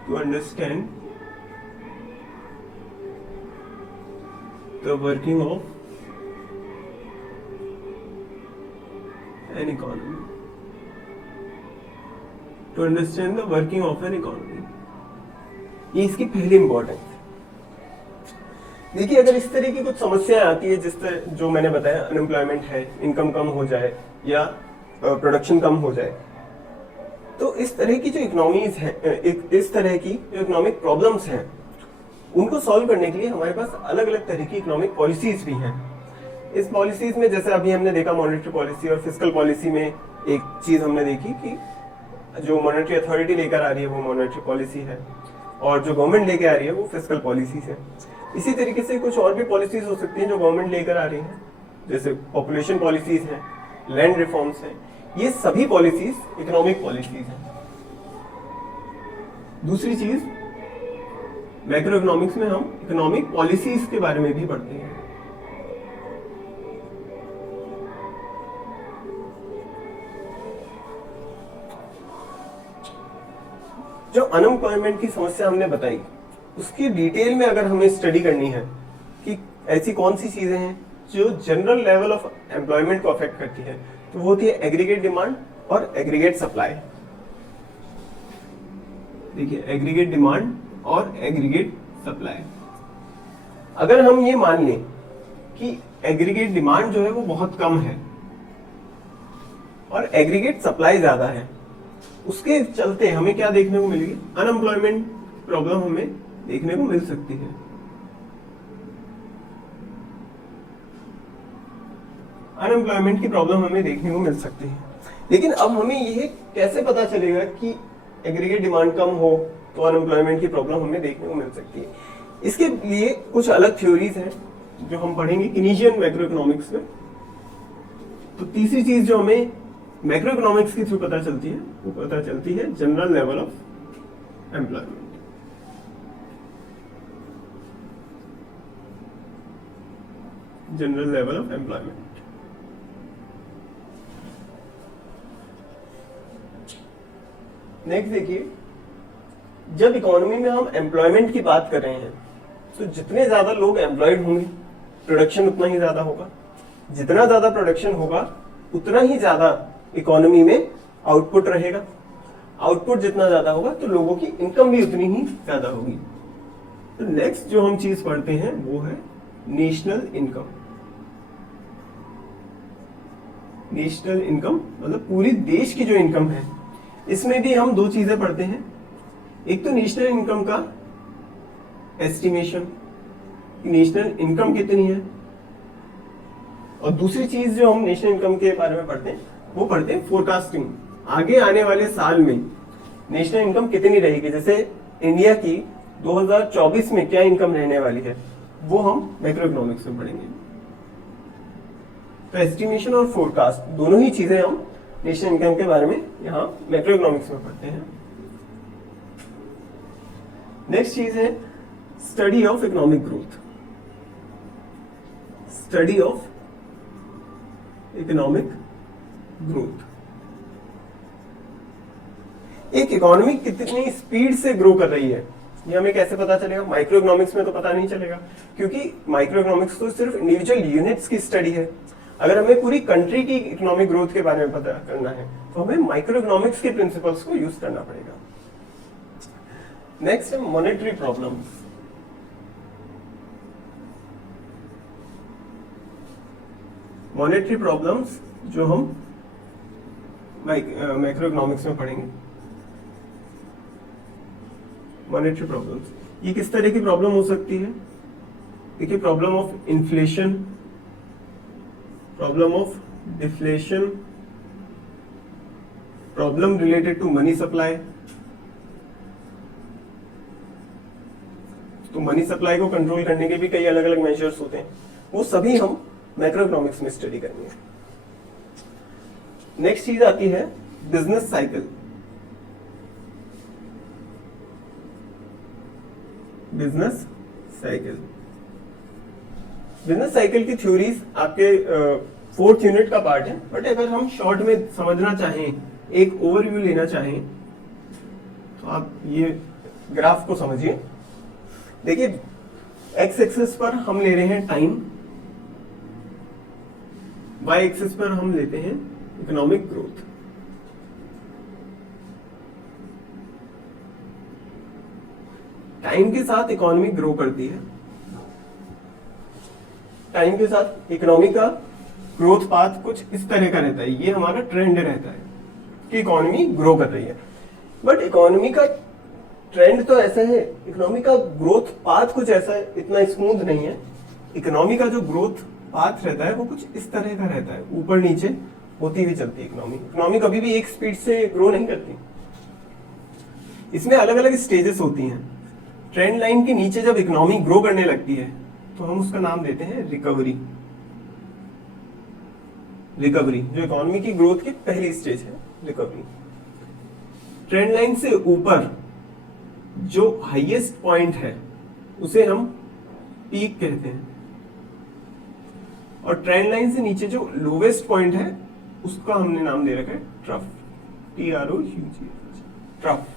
To understand the working of an economy, to understand the working of an economy, ये इसकी पहली इंपॉर्टेंस है। देखिए अगर इस तरह की कुछ समस्याएं आती है, जिस तरह जो मैंने बताया, अनएम्प्लॉयमेंट है, इनकम कम हो जाए या प्रोडक्शन कम हो जाए, तो इस तरह की जो इकोनॉमीज है, इस तरह की जो इकोनॉमिक प्रॉब्लम्स हैं, उनको सॉल्व करने के लिए हमारे पास अलग अलग तरह की इकोनॉमिक पॉलिसीज भी हैं। इस पॉलिसीज में जैसे अभी हमने देखा मॉनेटरी पॉलिसी और फिस्कल पॉलिसी में एक चीज हमने देखी कि जो मॉनेटरी अथॉरिटी लेकर आ रही है वो मॉनेटरी पॉलिसी है, और जो गवर्नमेंट लेकर आ रही है वो फिस्कल पॉलिसीज है। इसी तरीके से कुछ और भी पॉलिसीज हो सकती हैं जो गवर्नमेंट लेकर आ रही है, जैसे पॉपुलेशन पॉलिसीज हैं, लैंड रिफॉर्म्स हैं। ये सभी पॉलिसीज इकोनॉमिक पॉलिसीज हैं। दूसरी चीज, मैक्रो इकोनॉमिक्स में हम इकोनॉमिक पॉलिसीज के बारे में भी पढ़ते हैं। जो अनएम्प्लॉयमेंट की समस्या हमने बताई, उसकी डिटेल में अगर हमें स्टडी करनी है कि ऐसी कौन सी चीजें हैं जो जनरल लेवल ऑफ एम्प्लॉयमेंट को अफेक्ट करती है, तो वो होती है एग्रीगेट डिमांड और एग्रीगेट सप्लाई। देखिए एग्रीगेट डिमांड और एग्रीगेट सप्लाई। अगर हम ये मान लें कि एग्रीगेट डिमांड जो है वो बहुत कम है और एग्रीगेट सप्लाई ज्यादा है, उसके चलते हमें क्या देखने को मिलेगी, अनएम्प्लॉयमेंट प्रॉब्लम हमें देखने को मिल सकती है। अनएम्प्लॉयमेंट की प्रॉब्लम हमें देखने को मिल सकती है। लेकिन अब हमें यह कैसे पता चलेगा कि एग्रीगेट डिमांड कम हो तो अनएम्प्लॉयमेंट की प्रॉब्लम हमें देखने को मिल सकती है? इसके लिए कुछ अलग थ्योरीज हैं जो हम पढ़ेंगे किनीशियन मैक्रो इकोनॉमिक्स में। तो तीसरी चीज जो हमें मैक्रो इकोनॉमिक्स के थ्रू पता चलती है वो पता चलती है general level of employment. General level of employment. Next देखिए, जब इकोनॉमी में हम एम्प्लॉयमेंट की बात कर रहे हैं तो जितने ज्यादा लोग एम्प्लॉयड होंगे प्रोडक्शन उतना ही ज्यादा होगा, जितना ज्यादा प्रोडक्शन होगा उतना ही ज्यादा इकोनॉमी में आउटपुट रहेगा, आउटपुट जितना ज्यादा होगा तो लोगों की इनकम भी उतनी ही ज्यादा होगी। तो नेक्स्ट जो हम चीज पढ़ते हैं वो है नेशनल इनकम। नेशनल इनकम मतलब पूरी देश की जो इनकम है, इसमें भी हम दो चीजें पढ़ते हैं। एक तो नेशनल इनकम का एस्टिमेशन, नेशनल इनकम कितनी है, और दूसरी चीज जो हम नेशनल इनकम के बारे में पढ़ते हैं वो पढ़ते हैं फोरकास्टिंग। आगे आने वाले साल में नेशनल इनकम कितनी रहेगी, जैसे इंडिया की 2024 में क्या इनकम रहने वाली है, वो हम मैक्रो इकोनॉमिक्स में पढ़ेंगे। तो एस्टिमेशन और फोरकास्ट दोनों ही चीजें हम नेशनल इनकम के बारे में यहाँ मैक्रो इकोनॉमिक्स में पढ़ते हैं। नेक्स्ट चीज है study of economic growth. Study of economic growth, एक इकोनॉमी कितनी स्पीड से ग्रो कर रही है ये हमें कैसे पता चलेगा? माइक्रो इकोनॉमिक्स में तो पता नहीं चलेगा, क्योंकि माइक्रो इकोनॉमिक्स तो सिर्फ इंडिविजुअल यूनिट्स की स्टडी है। अगर हमें पूरी कंट्री की इकोनॉमिक ग्रोथ के बारे में पता करना है तो हमें माइक्रो इकोनॉमिक्स के प्रिंसिपल्स को यूज करना पड़ेगा। नेक्स्ट है मॉनेटरी प्रॉब्लम्स। मॉनेटरी प्रॉब्लम्स जो हम मैक्रो इकोनॉमिक्स में पढ़ेंगे। मॉनेटरी प्रॉब्लम्स, ये किस तरह की प्रॉब्लम हो सकती है? देखिए, problem of inflation, problem of deflation, problem related to money supply. तो मनी सप्लाई को कंट्रोल करने के भी कई अलग अलग मेजर्स होते हैं, वो सभी हम मैक्रो इकोनॉमिक्स में स्टडी करेंगे। नेक्स्ट चीज आती है business cycle. Business cycle, business cycle की थ्योरीज आपके 4th यूनिट का पार्ट है, बट अगर हम शॉर्ट में समझना चाहें, एक ओवरव्यू लेना चाहें, तो आप ये ग्राफ को समझिए। देखिए, एक्स एक्सिस पर हम ले रहे हैं टाइम, वाई एक्सिस पर हम लेते हैं इकोनॉमिक ग्रोथ। टाइम के साथ इकोनॉमी ग्रो करती है, टाइम के साथ इकोनॉमी का ग्रोथ पाथ कुछ इस तरह का रहता है, ये हमारा ट्रेंड रहता है कि इकोनॉमी ग्रो कर रही है। बट इकोनॉमी का ट्रेंड तो ऐसा है, इकोनॉमी का ग्रोथ पाथ कुछ ऐसा है, इतना स्मूथ नहीं है। इकोनॉमी का जो ग्रोथ पाथ रहता है वो कुछ इस तरह का रहता है, ऊपर नीचे होती हुई चलती है इकोनॉमी। इकोनॉमी कभी भी एक स्पीड से ग्रो नहीं करती, इसमें अलग अलग स्टेजेस होती हैं। ट्रेंड लाइन के नीचे जब इकोनॉमी ग्रो करने लगती है तो हम उसका नाम देते हैं रिकवरी। रिकवरी जो इकोनॉमी की ग्रोथ की पहली स्टेज है, रिकवरी। ट्रेंड लाइन से ऊपर जो हाईएस्ट पॉइंट है उसे हम पीक कहते हैं, और ट्रेंड लाइन से नीचे जो लोवेस्ट पॉइंट है उसका हमने नाम दे रखा है trough, TROUGH, trough.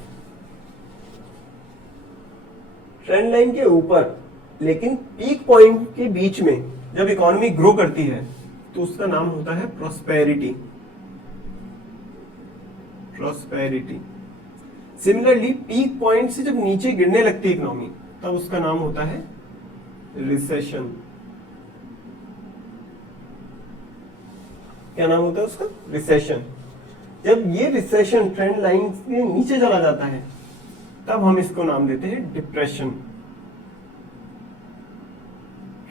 Trend line के ऊपर लेकिन पीक पॉइंट के बीच में जब इकोनॉमी ग्रो करती है तो उसका नाम होता है prosperity. Prosperity. Similarly peak point से जब नीचे गिरने लगती है इकोनॉमी तब उसका नाम होता है रिसेशन। क्या नाम होता है उसका, रिसेशन। जब ये रिसेशन ट्रेंड लाइन के नीचे चला जाता है तब हम इसको नाम देते हैं डिप्रेशन।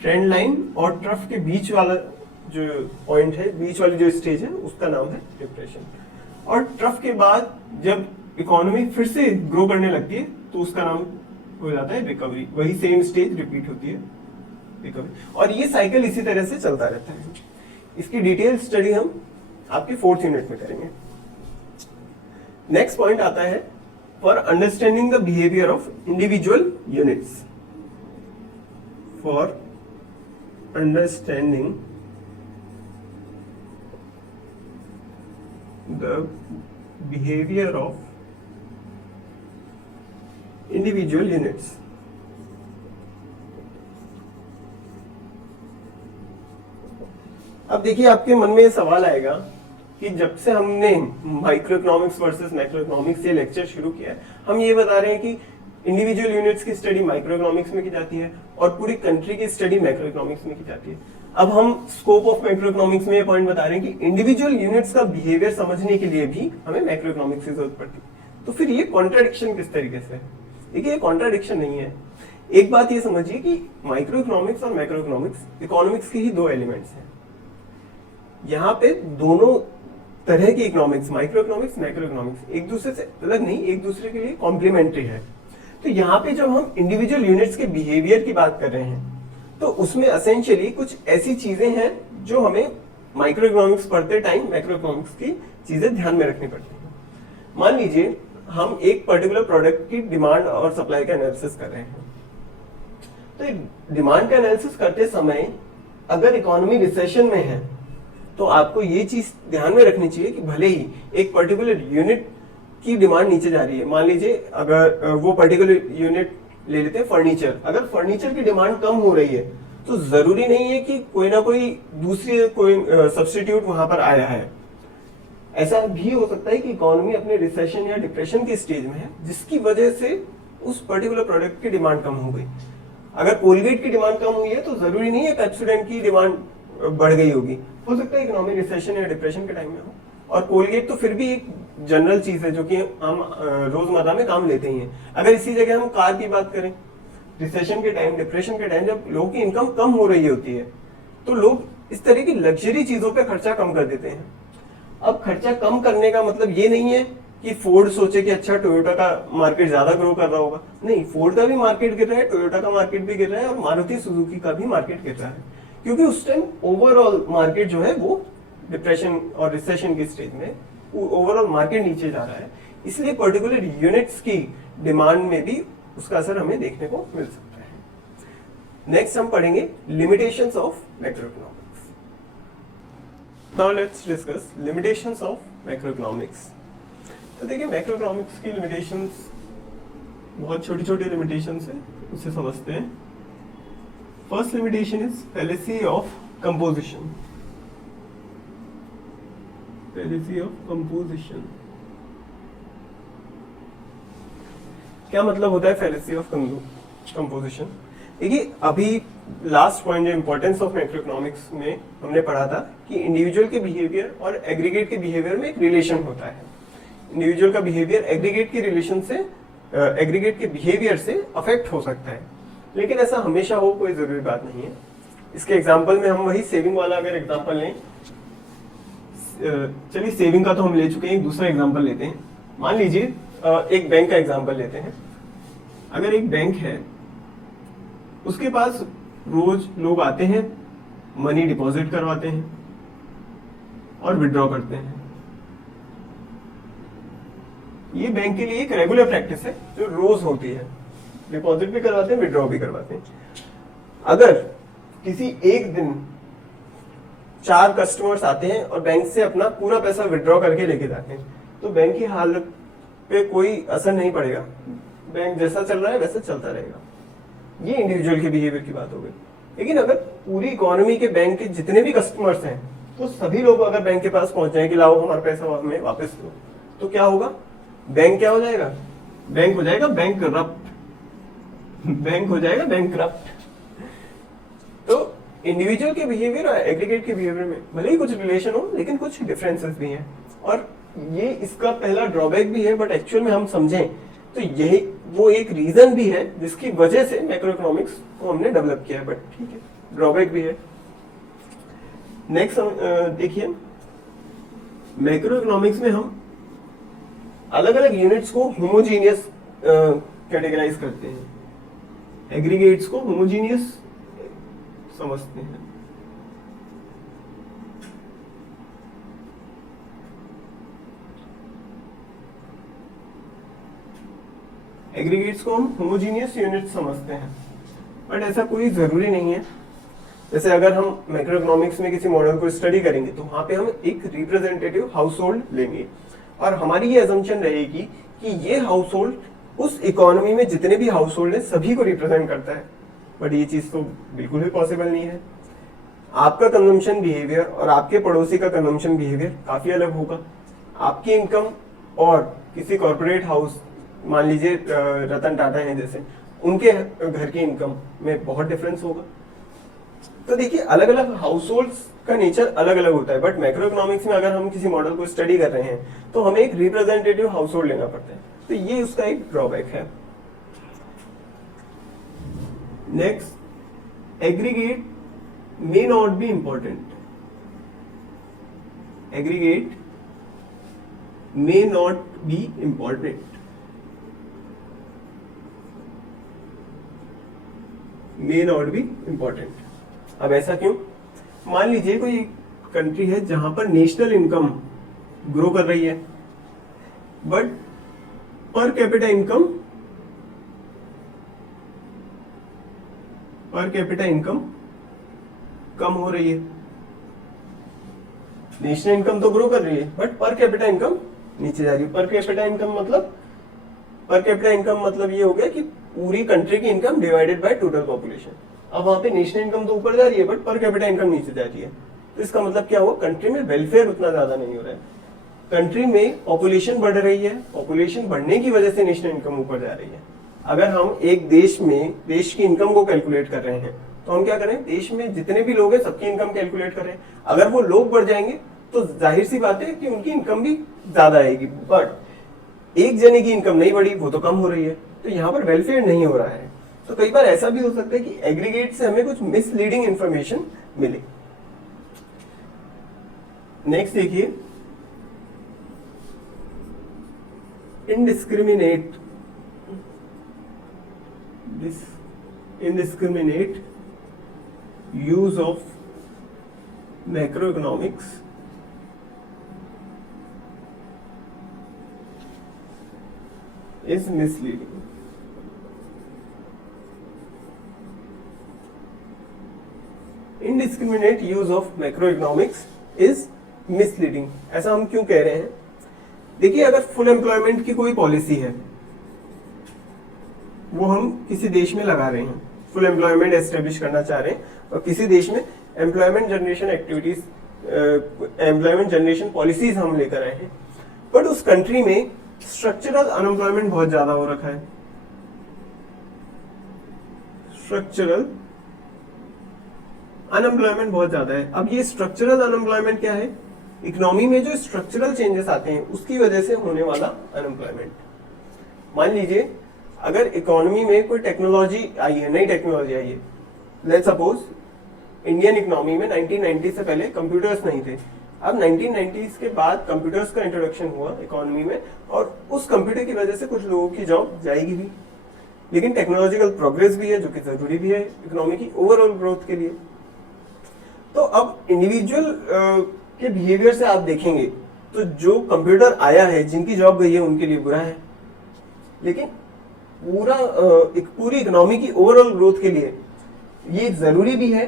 ट्रेंड लाइन और ट्रफ के बीच वाला जो पॉइंट है, बीच वाली जो स्टेज है, उसका नाम है डिप्रेशन। और ट्रफ के बाद जब इकोनॉमी फिर से ग्रो करने लगती है तो उसका नाम हो जाता है रिकवरी। वही सेम स्टेज रिपीट होती है, रिकवरी। और ये साइकिल इसी तरह से चलता रहता है। इसकी डिटेल स्टडी हम आपके 4th यूनिट में करेंगे। नेक्स्ट पॉइंट आता है for understanding the behaviour of individual units. For understanding the behavior of individual units। अब देखिए आपके मन में ये सवाल आएगा कि जब से हमने micro economics versus macro economics ये लेक्चर शुरू किया है, हम ये बता रहे हैं कि इंडिविजुअल यूनिट्स की स्टडी माइक्रो इकोनॉमिक्स में की जाती है और पूरी कंट्री की स्टडी मैक्रो इकोनॉमिक्स में की जाती है। अब हम स्कोप ऑफ मैक्रो इकोनॉमिक्स में ये पॉइंट बता रहे हैं कि इंडिविजुअल यूनिट्स का बिहेवियर समझने के लिए भी हमें मैक्रो इकोनॉमिक्स की जरूरत पड़ती है। तो फिर ये कॉन्ट्राडिक्शन किस तरीके से है? देखिए, ये कॉन्ट्राडिक्शन नहीं है। एक बात ये समझिए कि माइक्रो इकोनॉमिक्स और मैक्रो इकोनॉमिक्स इकोनॉमिक्स के ही दो एलिमेंट्स हैं। यहाँ पे दोनों तरह की economics, micro economics, macro economics, एक दूसरे से अलग नहीं, एक दूसरे के लिए कॉम्प्लीमेंट्री है। तो यहाँ पे जब हम इंडिविजुअल यूनिट्स के बिहेवियर की बात कर रहे हैं तो उसमें एसेंशियली कुछ ऐसी चीजें हैं जो हमें माइक्रो इकोनॉमिक्स पढ़ते टाइम मैक्रो इकोनॉमिक्स की चीजें ध्यान में रखनी पड़ती हैं। मान लीजिए हम एक पर्टिकुलर प्रोडक्ट की डिमांड और सप्लाई का एनालिसिस कर रहे हैं। तो डिमांड का एनालिसिस करते समय अगर इकोनॉमी रिसेशन में है तो आपको ये चीज ध्यान में रखनी चाहिए कि भले ही एक पर्टिकुलर यूनिट की डिमांड नीचे जा रही है, मान लीजिए अगर वो पर्टिकुलर यूनिट ले लेते हैं फर्नीचर, अगर फर्नीचर की डिमांड कम हो रही है तो जरूरी नहीं है कि कोई ना कोई दूसरी कोई सब्स्टिट्यूट वहां पर आया है। ऐसा भी हो सकता है कि इकोनॉमी अपने रिसेशन या डिप्रेशन की स्टेज में है जिसकी वजह से उस पर्टिकुलर प्रोडक्ट की डिमांड कम हो गई। अगर कोलगेट की डिमांड कम हुई है तो जरूरी नहीं है पेप्सोडेंट की डिमांड बढ़ गई होगी। हो सकता है इकोनॉमिक रिसेशन या डिप्रेशन के टाइम में हो। और कोलगेट तो फिर भी एक जनरल चीज है जो कि हम रोजमर्रा में काम लेते ही हैं। अगर इसी जगह हम कार की बात करें, रिसेशन के टाइम, डिप्रेशन के टाइम, जब लोगों की इनकम कम हो रही होती है तो लोग इस तरह की लग्जरी चीजों पे खर्चा कम कर देते हैं। अब खर्चा कम करने का मतलब ये नहीं है कि फोर्ड सोचे कि अच्छा टोयोटा का मार्केट ज्यादा ग्रो कर रहा होगा। नहीं, फोर्ड का भी मार्केट गिर रहा है, टोयोटा का मार्केट भी गिर रहा है और मारुति सुजुकी का भी मार्केट गिर रहा है, क्योंकि उस टाइम ओवरऑल मार्केट जो है वो डिप्रेशन और रिसेशन की स्टेज में ओवरऑल मार्केट नीचे जा रहा है। इसलिए पर्टिकुलर यूनिट्स की डिमांड में भी उसका असर हमें देखने को मिल सकता है। नेक्स्ट हम पढ़ेंगे limitations of macro economics. Now let's discuss limitations of macro economics. तो देखिए, मैक्रो इकोनॉमिक्स की लिमिटेशंस बहुत छोटी छोटी लिमिटेशंस है, उसे समझते हैं। First limitation is fallacy of composition. Fallacy of composition क्या मतलब होता है? फैलेसी ऑफ कंपोजिशन, देखिए अभी लास्ट पॉइंट जो इंपॉर्टेंस ऑफ मैक्रो इकोनॉमिक्स में हमने पढ़ा था कि इंडिविजुअल के बिहेवियर और एग्रीगेट के बिहेवियर में एक रिलेशन होता है। इंडिविजुअल का बिहेवियर एग्रीगेट के रिलेशन से, एग्रीगेट के बिहेवियर से अफेक्ट हो सकता है, लेकिन ऐसा हमेशा हो कोई जरूरी बात नहीं है। इसके एग्जाम्पल में हम वही सेविंग वाला अगर एग्जाम्पल लें, चलिए सेविंग का तो हम ले चुके हैं, एक दूसरा एग्जाम्पल लेते हैं। मान लीजिए एक बैंक का एग्जाम्पल लेते हैं। अगर एक बैंक है, उसके पास रोज लोग आते हैं, मनी डिपॉजिट करवाते हैं और विड्रॉ करते हैं। ये बैंक के लिए एक रेगुलर प्रैक्टिस है जो रोज होती है, डिपॉजिट भी करवाते हैं, विड्रॉ भी करवाते हैं। अगर किसी एक दिन 4 कस्टमर्स आते हैं और बैंक से अपना पूरा पैसा विड्रॉ करके लेके जाते हैं, तो बैंक की हालत पे कोई असर नहीं पड़ेगा, बैंक जैसा चल रहा है वैसा चलता रहेगा। ये इंडिविजुअल के बिहेवियर की बात हो गई। लेकिन अगर पूरी इकोनॉमी के बैंक के जितने भी कस्टमर्स हैं, तो सभी लोग अगर बैंक के पास पहुंच जाए कि लाओ हमारा पैसा हमें वापस दो, तो क्या होगा? बैंक क्या हो जाएगा? बैंक हो जाएगा बैंक करप्ट। बैंक हो जाएगा बैंक करप्ट। तो इंडिविजुअल के बिहेवियर और एग्रीगेट के बिहेवियर में भले ही कुछ रिलेशन हो, लेकिन कुछ डिफरेंसेस भी हैं, और ये इसका पहला ड्रॉबैक भी है, बट एक्चुअल में हम समझें तो यही वो एक रीजन भी है जिसकी वजह से मैक्रो इकोनॉमिक्स को हमने डेवलप किया है, बट ठीक है, ड्रॉबैक भी है। नेक्स्ट देखिए, मैक्रो इकोनॉमिक्स में हम अलग अलग यूनिट्स को होमोजीनियस कैटेगराइज करते हैं, एग्रीगेट्स को होमोजीनियस समझते हैं। एग्रीगेट्स को हम होमोजीनियस यूनिट समझते हैं, बट ऐसा कोई जरूरी नहीं है। जैसे अगर हम मैक्रो इकोनॉमिक्स में किसी मॉडल को स्टडी करेंगे तो वहां पे हम एक रिप्रेजेंटेटिव हाउस होल्ड लेंगे, और हमारी ये अजम्पशन रहेगी कि ये हाउस होल्ड उस इकोनॉमी में जितने भी हाउस होल्ड है सभी को रिप्रेजेंट करता है, बट ये चीज तो बिल्कुल भी पॉसिबल नहीं है। आपका कंजम्पशन बिहेवियर और आपके पड़ोसी का कंजम्पशन बिहेवियर काफी अलग होगा। आपकी इनकम और किसी कॉर्पोरेट हाउस, मान लीजिए रतन टाटा है जैसे, उनके घर की इनकम में बहुत डिफरेंस होगा। तो देखिए, अलग अलग हाउस होल्ड्स का नेचर अलग अलग होता है, बट मैक्रो इकोनॉमिक्स में अगर हम किसी मॉडल को स्टडी कर रहे हैं तो हमें एक रिप्रेजेंटेटिव हाउस होल्ड लेना पड़ता है, तो ये उसका एक ड्रॉबैक है। Next, aggregate may not be important. Aggregate may not be important. May not be important. अब ऐसा क्यों? मान लीजिए कोई कंट्री है जहां पर नेशनल इनकम ग्रो कर रही है, बट पर कैपिटा इनकम कम हो रही है। नेशनल इनकम तो ग्रो कर रही है, बट पर कैपिटा इनकम नीचे जा रही है। पर कैपिटा इनकम मतलब ये हो गया कि पूरी कंट्री की income divided by total population. अब वहां पे नेशनल इनकम तो ऊपर जा रही है, बट पर कैपिटा इनकम नीचे जा रही है। तो इसका मतलब क्या हुआ, कंट्री में वेलफेयर उतना ज्यादा नहीं हो रहा है। कंट्री में पॉपुलेशन बढ़ रही है, पॉपुलेशन बढ़ने की वजह से नेशनल इनकम ऊपर जा रही है। अगर हम एक देश में देश की इनकम को कैलकुलेट कर रहे हैं तो हम क्या करें, देश में जितने भी लोग हैं सबकी इनकम कैलकुलेट करें। अगर वो लोग बढ़ जाएंगे तो जाहिर सी बात है कि उनकी इनकम भी ज्यादा आएगी, बट एक जने की इनकम नहीं बढ़ी, वो तो कम हो रही है, तो यहाँ पर वेलफेयर नहीं हो रहा है। तो कई बार ऐसा भी हो सकता है कि एग्रीगेट से हमें कुछ मिसलीडिंग इंफॉर्मेशन मिले। नेक्स्ट देखिए, indiscriminate use of macroeconomics is misleading. Indiscriminate use of macroeconomics is misleading. ऐसा हम क्यों कह रहे हैं? देखिए, अगर फुल एम्प्लॉयमेंट की कोई पॉलिसी है, वो हम किसी देश में लगा रहे हैं, फुल एम्प्लॉयमेंट एस्टेब्लिश करना चाह रहे हैं, और किसी देश में एम्प्लॉयमेंट जनरेशन पॉलिसीज हम लेकर आए हैं, बट उस कंट्री में स्ट्रक्चरल अनएम्प्लॉयमेंट बहुत ज्यादा हो रखा है। स्ट्रक्चरल अनएम्प्लॉयमेंट बहुत ज्यादा है। अब ये स्ट्रक्चरल अनएम्प्लॉयमेंट क्या है? इकोनॉमी में जो स्ट्रक्चरल चेंजेस आते हैं उसकी वजह से होने वाला अनएम्प्लॉयमेंट। मान लीजिए, अगर इकोनॉमी में कोई टेक्नोलॉजी आई है, नई टेक्नोलॉजी आई है, लेट्स सपोज इंडियन इकोनॉमी में 1990 से पहले कंप्यूटर्स नहीं थे। अब 1990s के बाद कंप्यूटर्स का इंट्रोडक्शन हुआ इकोनॉमी में, और उस कंप्यूटर की वजह से कुछ लोगों की जॉब जाएगी भी, लेकिन टेक्नोलॉजिकल प्रोग्रेस भी है जो कि जरूरी भी है इकोनॉमी की ओवरऑल ग्रोथ के लिए। तो अब इंडिविजुअल के बिहेवियर से आप देखेंगे तो जो कंप्यूटर आया है, जिनकी जॉब गई है, उनके लिए बुरा है, लेकिन पूरी इकोनॉमी की ओवरऑल ग्रोथ के लिए ये जरूरी भी है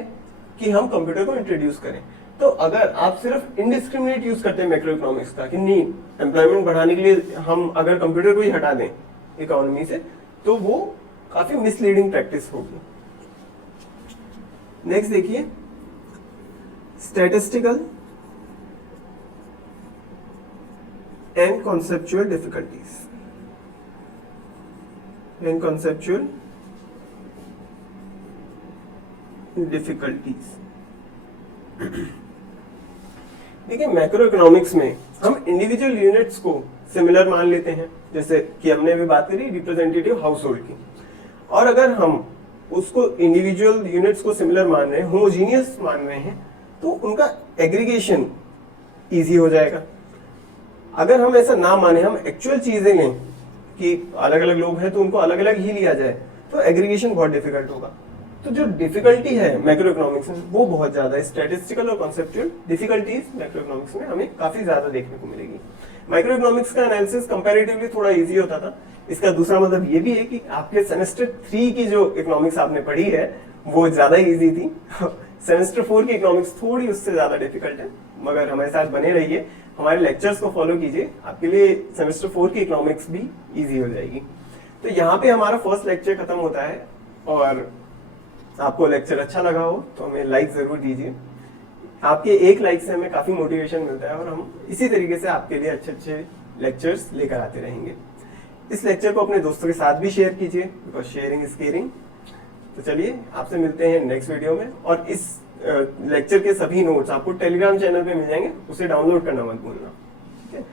कि हम कंप्यूटर को इंट्रोड्यूस करें। तो अगर आप सिर्फ इनडिस्क्रिमिनेट यूज करते हैं मैक्रो इकोनॉमिक्स का कि नहीं, एम्प्लॉयमेंट बढ़ाने के लिए हम अगर कंप्यूटर को ही हटा दें इकोनॉमी से, तो वो काफी मिसलीडिंग प्रैक्टिस होगी। नेक्स्ट देखिए, स्टैटिस्टिकल and conceptual difficulties. देखिए मैक्रो इकोनॉमिक्स में हम इंडिविजुअल यूनिट्स को सिमिलर मान लेते हैं, जैसे कि हमने अभी बात करी रिप्रेजेंटेटिव हाउस होल्ड की, और अगर हम उसको इंडिविजुअल यूनिट्स को सिमिलर मान रहे हैं, होमोजीनियस मान रहे हैं, तो उनका एग्रीगेशन इजी हो जाएगा। अगर हम ऐसा ना माने, हम एक्चुअल चीजें लें कि अलग अलग लोग हैं तो उनको अलग अलग ही लिया जाए, तो एग्रीगेशन बहुत डिफिकल्ट होगा। तो जो डिफिकल्टी है मैक्रो इकोनॉमिक्स में वो बहुत ज्यादा है। स्टैटिस्टिकल और कॉन्सेप्चुअल डिफिकल्टीज मैक्रो इकोनॉमिक्स में हमें काफी ज्यादा देखने को मिलेगी। माइक्रो इकोनॉमिक्स का एनालिसिस कंपैरेटिवली थोड़ा इजी होता था। इसका दूसरा मतलब ये भी है कि आपके सेमेस्टर 3 की जो इकोनॉमिक्स आपने पढ़ी है वो ज्यादा इजी थी। सेमेस्टर 4 की इकोनॉमिक्स थोड़ी उससे ज्यादा डिफिकल्ट है, मगर हमारे साथ बने रहिए, हमारे लेक्चर्स को फॉलो कीजिए, आपके लिए सेमेस्टर 4 की इकोनॉमिक्स भी इजी हो जाएगी। तो यहाँ पे हमारा फर्स्ट लेक्चर खत्म होता है, और आपको लेक्चर अच्छा लगा हो तो हमें लाइक जरूर दीजिए। आपके एक लाइक से हमें काफी मोटिवेशन मिलता है, और हम इसी तरीके से आपके लिए अच्छे अच्छे लेक्चर्स लेकर आते रहेंगे। इस लेक्चर को अपने दोस्तों के साथ भी शेयर कीजिए, बिकॉज शेयरिंग इज केयरिंग। तो चलिए आपसे मिलते हैं नेक्स्ट वीडियो में, और इस लेक्चर के सभी नोट्स आपको टेलीग्राम चैनल पे मिल जाएंगे, उसे डाउनलोड करना मत भूलना, ठीक है।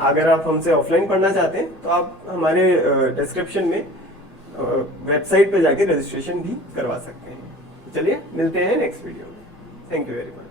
अगर आप हमसे ऑफलाइन पढ़ना चाहते हैं तो आप हमारे डिस्क्रिप्शन में वेबसाइट पे जाके रजिस्ट्रेशन भी करवा सकते हैं। चलिए मिलते हैं नेक्स्ट वीडियो में। Thank you very much.